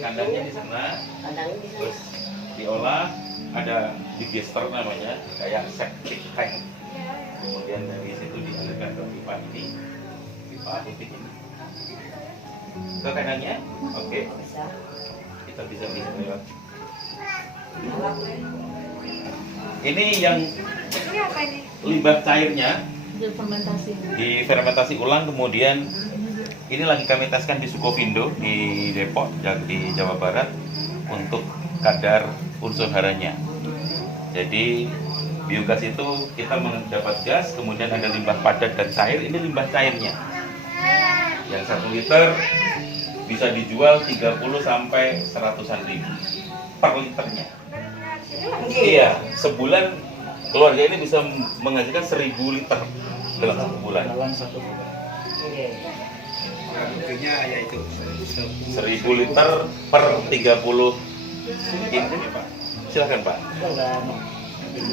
kandangnya di sana. Terus diolah, ada digester namanya, kayak septic tank. Kemudian dari situ dialirkan ke pipa ini, pipa putih ini. Ke kandangnya, oke. Kita bisa lewat. Ini yang limbah cairnya difermentasi ulang, kemudian ini lagi kami teskan di Sukovindo di Depok di Jawa Barat untuk kadar unsur haranya. Jadi biogas itu kita mendapat gas, kemudian ada limbah padat dan cair. Ini limbah cairnya. Yang 1 liter bisa dijual 30 sampai 100-an ribu per liternya. Iya, sebulan keluarga ini bisa menghasilkan 1000 liter dalam satu bulan. Produknya yaitu 1000 liter per 30 ini, Pak. Silakan, Pak.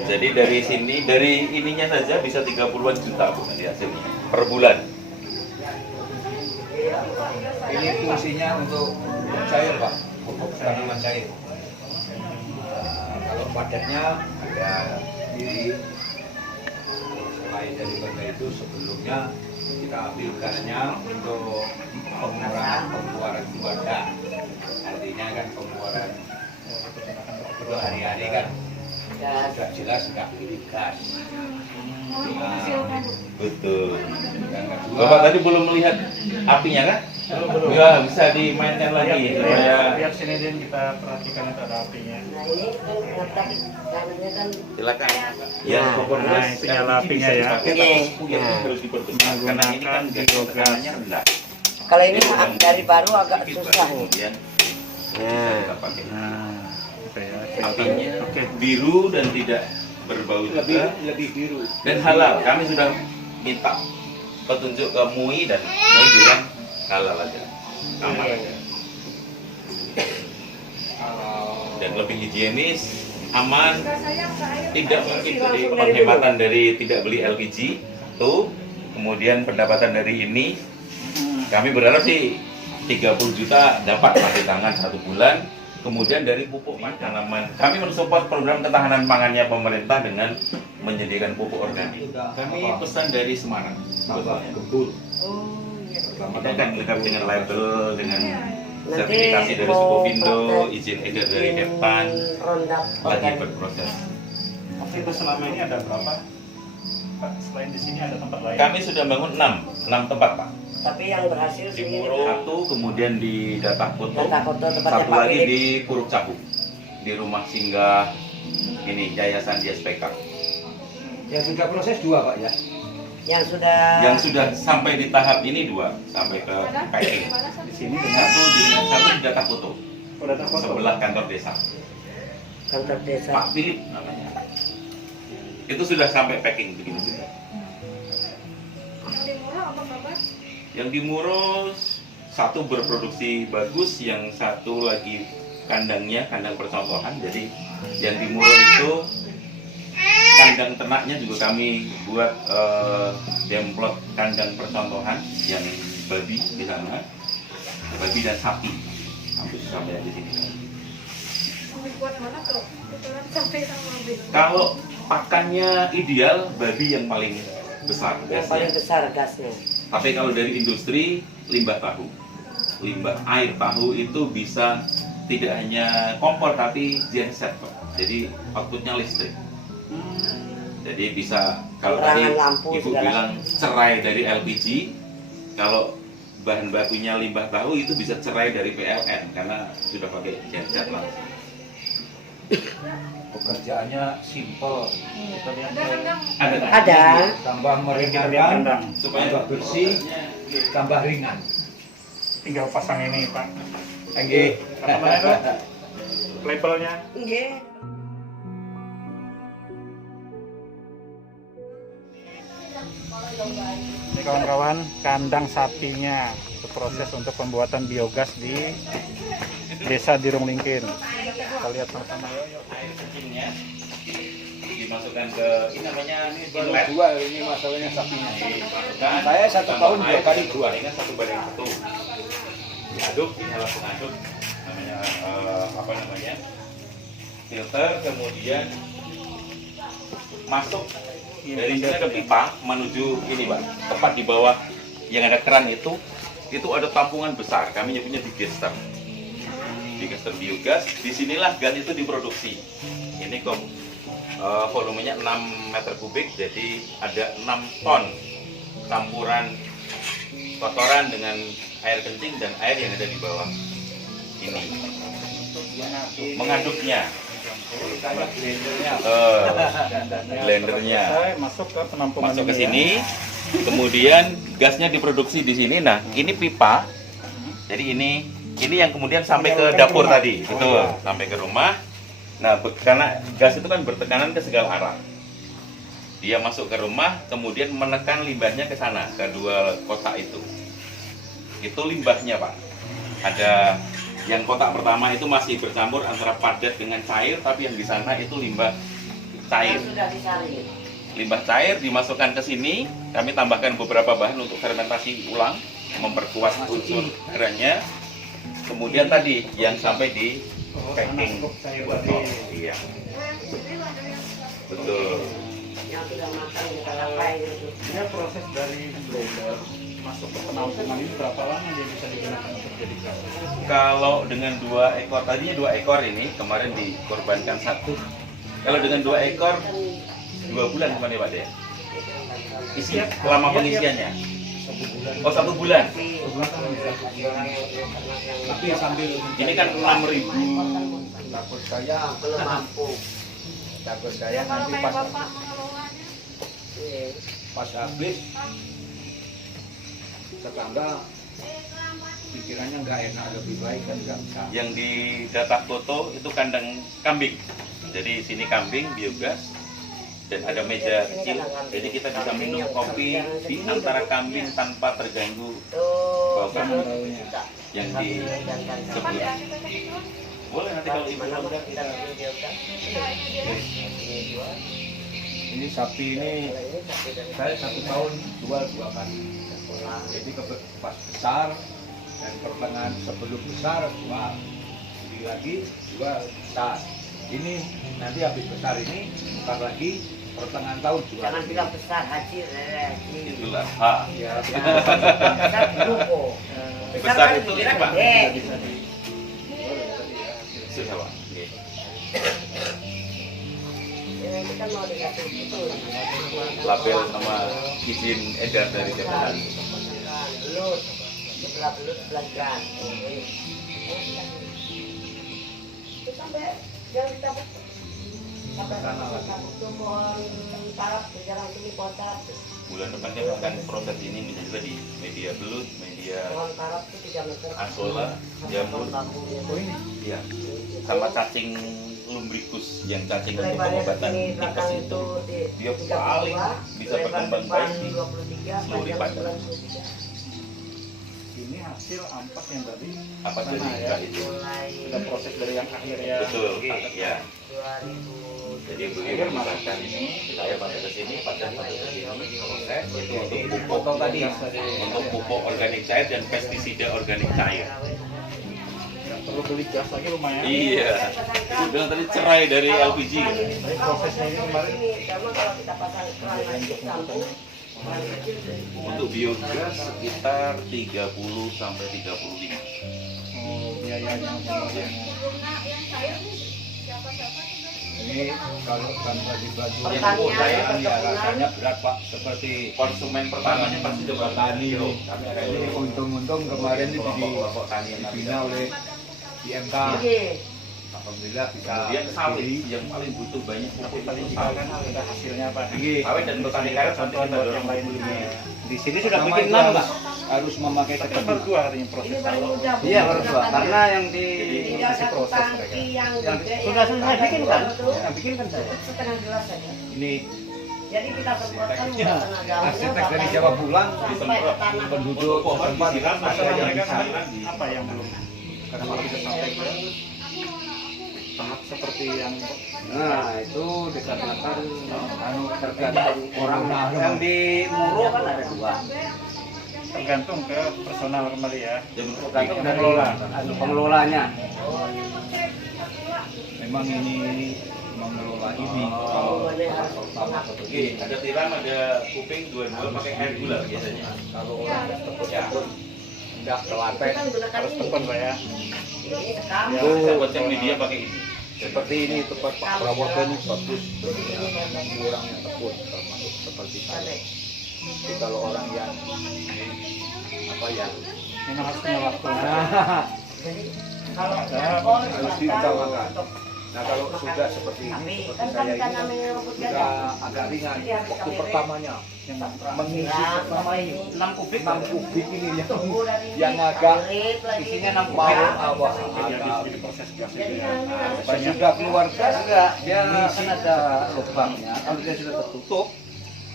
Jadi dari sini, dari ininya saja bisa 30-an juta Bu nanti hasilnya per bulan. ini fungsinya untuk cair Pak, pupuk tanaman cair. Kalau padatnya ada di selain daripada itu sebelumnya kita ambil gasnya untuk pengeluaran keluarga. Artinya kan pengeluaran untuk hari-hari kan sudah jelas nggak pilih gas. Betul. Yang kedua, Bapak tadi belum melihat apinya kan? Belum. Ya, bisa dimainkan lagi supaya Biar sini Den kita perhatikan itu ada apinya. Nah ini kan letak tangannya kan silakan. Yang kompor Nah, gas itu nyala apinya ya. dipakai, tapi sepuyatnya harus diperbesar karena ini kan Menggunakan gas biogas. tekanannya rendah. kalau ini maaf dari baru agak susah nih. Kemudian kita pakai. Nah, itu ya. Apinya Oke. biru dan tidak berbau juga lebih biru. dan halal. Kami sudah minta petunjuk ke MUI dan MUI bilang halal aja, aman aja, dan lebih higienis, aman, tidak mungkin dari penghematan dari tidak beli LPG tuh, kemudian pendapatan dari ini kami berharap sih 30 juta dapat di tangan 1 bulan. Kemudian dari pupuk tanaman, kami mensupport program ketahanan pangannya pemerintah dengan menyediakan pupuk organik. Kami pesan dari Semarang, Gembul. Oh iya. kita kan lengkap dengan label, dengan Nanti sertifikasi dari mau Sukovindo, praktek izin edar dari Depan, Rondap lagi organik. berproses. Waktu itu selama ini ada berapa? Pak, selain di sini ada tempat lain? Kami sudah bangun 6 tempat Pak. Tapi yang berhasil Di segini Muro Bu. 1, kemudian di Datah Koto, Datah Koto tempatnya satu Pak lagi Philip. di Puruk Cabu, di rumah singgah ini Yayasan YSPK. Yang sudah proses 2 Pak ya. Yang sudah Yang sudah sampai di tahap ini 2, sampai ke packing. Di sini Satu di Datah Koto, udah ada foto. sebelah kantor desa. kantor desa. Pak Philip namanya. Itu sudah sampai packing begini juga. Yang di Muro satu berproduksi bagus, yang satu lagi kandangnya kandang percontohan. Jadi yang di Muro itu kandang ternaknya juga kami buat demplot kandang percontohan yang babi di sana, babi dan sapi. Hampir sampai di sini. Kalau pakannya ideal, babi yang paling besar Yang paling gasnya. besar gasnya. Tapi kalau dari industri, limbah tahu, limbah air tahu itu bisa tidak hanya kompor tapi genset Pak. Jadi outputnya listrik. Jadi bisa, kalau tadi Penerangan lampu Ibu segala. bilang cerai dari LPG, kalau bahan bakunya limbah tahu itu bisa cerai dari PLN karena sudah pakai genset langsung. Pekerjaannya simpel, Kita lihat Ada kan? Ada. tambah kita lihat meringankan, kandang. Supaya tambah bersih, tambah ringan. Tinggal pasang ini Pak. Oke. Apa namanya itu? Labelnya. Nggih. Ini kawan-kawan kandang sapinya, proses untuk pembuatan biogas di Desa Dirung Lingkin. Kita lihat sama-sama. Air kencingnya dimasukkan ke ini namanya inlet. Dua ini masalahnya sapinya. Dimasukkan. Saya 1 tahun 2 kali dua. Ini kan 1 banding 1. Diaduk, ini langsung aduk. namanya apa namanya filter, kemudian masuk dari sini ada pipa menuju ini Pak, tepat di bawah yang ada keran itu ada tampungan besar, kami nyebutnya digester. Digester biogas, disinilah gas itu diproduksi. Ini volumenya 6 meter kubik, jadi ada 6 ton campuran kotoran dengan air kencing dan air yang ada di bawah ini. Mengaduknya, blendernya masuk ke penampungan masuk ke ini sini, kemudian gasnya diproduksi di sini. Nah, ini pipa. Jadi ini yang kemudian sampai ke dapur tadi, betul, sampai ke rumah. Nah, karena gas itu kan bertekanan ke segala arah. Dia masuk ke rumah, kemudian menekan limbahnya ke sana, ke dua kotak itu. Itu limbahnya, Pak. Ada yang kotak pertama itu masih bercampur antara padat dengan cair, tapi yang di sana itu limbah cair. Yang sudah disaring. Limbah cair dimasukkan ke sini, kami tambahkan beberapa bahan untuk fermentasi ulang, memperkuat unsur haranya. Kemudian tadi yang sampai di packing botol. Iya. Betul. Yang sudah matang kita lapai gitu. Dia proses dari blender masuk ke penampungan ini berapa lama dia bisa digunakan untuk jadi gas? Kalau dengan 2 ekor, tadinya 2 ekor ini, kemarin dikorbankan 1. Kalau dengan 2 ekor, 2 bulan kemarin Pak De. Isi lama pengisiannya. 1 bulan. Oh, 1 bulan. Tapi sambil Ini kan 6.000. takut saya Belum mampu. takut saya nanti pas habis tetangga pikirannya nggak enak, lebih baik kan nggak bisa. Yang di data foto itu kandang kambing. Jadi sini kambing biogas dan ada meja kecil. Jadi kita bisa minum kopi di antara kambing tanpa terganggu Tuh, bau yang di sebelah. Boleh nanti kalau ibu mana mau. kita ngambil dia kan? Ini jual. Ini sapi ini Ini sapi dari saya 1 tahun jual 2 kali. Jadi pas besar dan pertengahan sebelum besar jual, beli lagi jual besar. Ini nanti habis besar ini ntar lagi pertengahan tahun jual. Jangan bilang besar haji, Itulah. Ha. Ya, besar duko. Besar kan itu dikira ini, Pak. gede. Susah Pak. Oke. Ya, itu kan mau dikasih itu. Label sama izin edar dari Kemenhan. Belut, sebelah belut sebelah gas. Itu sampai jangan ditabuk. Sampai tabuk tuh pohon tarap di jalan sini pohon tarap. Bulan depan kita akan proses ini bisa juga di media belut, media Pohon tarap itu 3 meter. asola, jamur, iya, sama cacing lumbricus yang cacing untuk pengobatan tipes itu. Dia paling bisa berkembang baik di seluruh lipasan. Ini hasil ampas yang tadi Apa sana jadi ya? itu? Ada proses dari yang akhirnya. Betul, ya. 2000. Jadi beliau menggunakan ini, saya pakai ke sini, pakai ke sini, proses itu untuk pupuk foto tadi. untuk pupuk organik cair dan pestisida organik cair. Nggak perlu beli gas lagi lumayan. Iya, itu bilang tadi cerai dari LPG. Tapi prosesnya ini kemarin Ini sama kalau kita pasang keran lagi sambung. Untuk biogas sekitar 30 sampai 35. biayanya Ini kalau tanpa dibagi Pertanian, ya rasanya berat Pak, seperti Konsumen pertamanya pasti udah petani bertani. ini. Ini untung-untung kemarin ini kelompok tani yang dibina oleh IMK. Iya. Alhamdulillah bisa Kemudian sawit sendiri. yang paling butuh banyak tapi pupuk tadi itu kita sawit. kan ada hasilnya Pak. Iya. Sawit dan petani karet nanti Contoh kita buat dorong yang lain juga. Di sini sudah Pertama bikin itu 6 harus- Pak. Harus memakai Tapi kan ketebu. baru 2 artinya proses. Ini paling Kalau mudah. Iya harus Pak, karena yang di Tinggal masih satu proses tangki yang yang gede. sudah selesai bikin kan? Itu Yang bikin kan saya. setengah gelas saja. Ini Jadi kita semprotkan Ya, setengah galon. arsitek dari Jawa pulang sampai ke tanah. penduduk Pohon setempat disiram, ada masalah yang mereka bisa. kan apa yang belum karena kalau kita sampai ke tahap seperti yang Nah itu dikarenakan tergantung orang yang di Muro kan ada 2. tergantung ke personal kembali ya. Tergantung dari Pengelola. pengelolanya. Memang ini mengelola ini kalau pertama seperti Ada tiram, ada kuping, dua-dua pakai air gula biasanya. kalau orang ya enggak telaten Kan gunakan Harus ini. tekun Pak ya. Ini sekarang. Ya, saya konsep media pakai ini. seperti ini tempat Pak Prabowo ini bagus orang yang tekun termasuk seperti saya. Jadi kalau orang yang apa ya Memang harus punya waktu. Jadi kalau harus diutamakan. Nah kalau sudah seperti ini seperti saya ini sudah agak ringan. Waktu pertamanya mengisi pertama ini 6 kubik ini yang agak isinya 6 kubik awal agak Proses gas itu Jadi ya. pas sudah keluar gas enggak dia kan ada lubangnya kalau dia sudah tertutup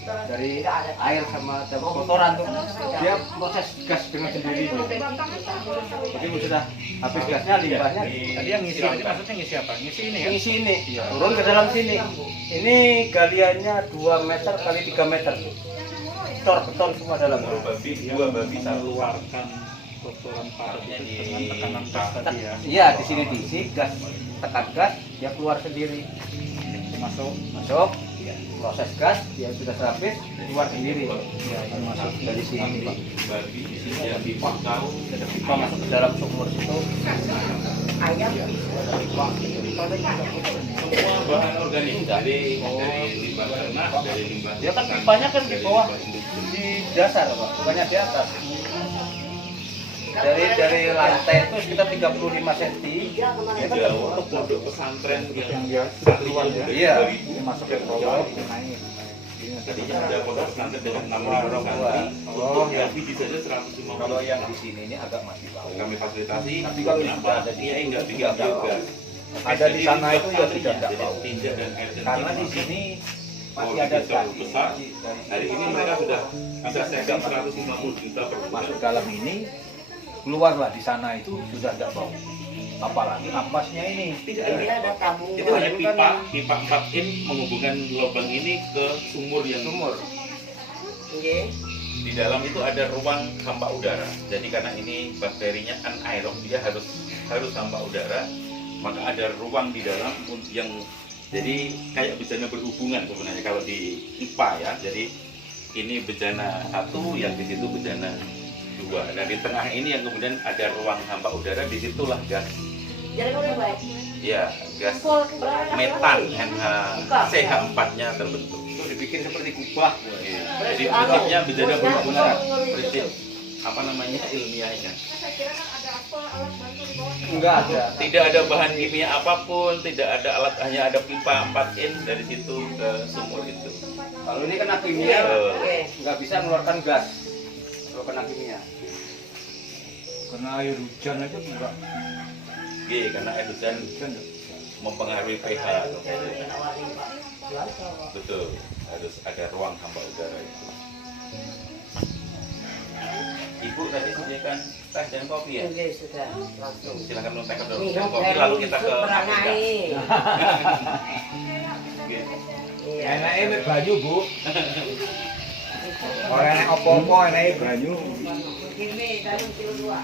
dari air sama kotoran tuh dia proses gas dengan sendirinya. Jadi sudah habis gasnya limbahnya Tadi yang ngisi itu maksudnya ngisi apa? Ngisi ini ya? Isi sini, turun ke dalam sini. Ini galiannya 2 meter kali 3 meter. Beton semua dalam. Dua babi satu. Mengeluarkan kotoran padatnya Di dengan tekanan gas tadi ya. Iya, di sini diisi gas, tekan gas, dia keluar sendiri. Masuk. Masuk, proses gas, dia sudah habis, keluar sendiri. Ya, itu masuk. Dari sini, Pak. Babi di sini ada pipa tahu. Ada pipa masuk ke dalam sumur situ. ayam. Semua bahan organik dari limbah ternak, dari limbah. Ya kan pipanya kan di bawah, di dasar, Pak, bukannya di atas. Dari lantai itu sekitar 35 cm. Ya kan Jauh untuk pondok pesantren Yang yang dia sudah keluar ya. Iya. Ini masuk ke bawah, ini naik. tadinya ada pondok pesantren dengan 6.000 santri. Untuk yang di sana 150. kalau yang di sini ini agak masih bau. Kami fasilitasi. Tapi kalau kenapa? sudah ada di Dia sini, nggak bikin tidak bau. biogas. Ada di sana itu ya Jadi tidak bau. tinja dan air Karena di sini masih ada gas besar. Hari ini mereka sudah bisa setting 150 juta per bulan. masuk dalam ini keluarlah di sana itu sudah tidak bau. Apalagi ampasnya ini Ini ada tabung. Itu hanya pipa 4 in menghubungkan lubang ini ke sumur yang Oke. di dalam itu ada ruang hampa udara. Jadi karena ini bakterinya anaerob, dia harus hampa udara, maka ada ruang di dalam yang jadi kayak bejana berhubungan sebenarnya kalau di IPA ya. Jadi ini bejana 1, yang di situ bejana 2. Nah di tengah ini yang kemudian ada ruang hampa udara, disitulah gas. Jadi udah baik. Ya, gas Pol berapa? metan CH4-nya terbentuk. itu dibikin seperti kubah. Jadi prinsipnya bejana berhubungan. Prinsip apa namanya ilmiahnya? enggak ada. Tidak ada bahan kimia apapun, tidak ada alat, hanya ada pipa 4 in dari situ ke sumur itu. Kalau ini kena kimia, Oke. nggak bisa mengeluarkan gas. Kalau kena kimia. Karena air hujan aja enggak. G, karena air hujan mempengaruhi pH. Betul, harus ada ruang hampa udara itu. Ibu tadi sediakan teh dan kopi ya? Oke, sudah langsung. Silakan nonton dulu Minum dan kopi, lalu kita ke Perangai. Oke. Iya. Enaknya mek banyu, Bu. Orang enak apa-apa enaknya banyu. Begini, dalam kilo 2.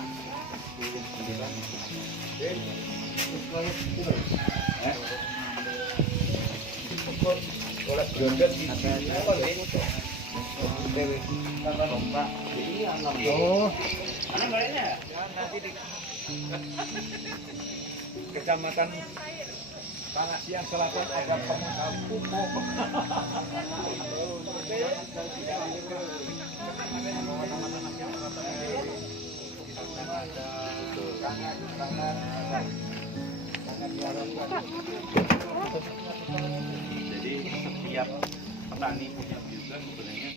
Golek blondet di Oh, Kecamatan Pangasihan Selatan ada pengusaha pupuk. Jadi setiap petani punya biogas sebenarnya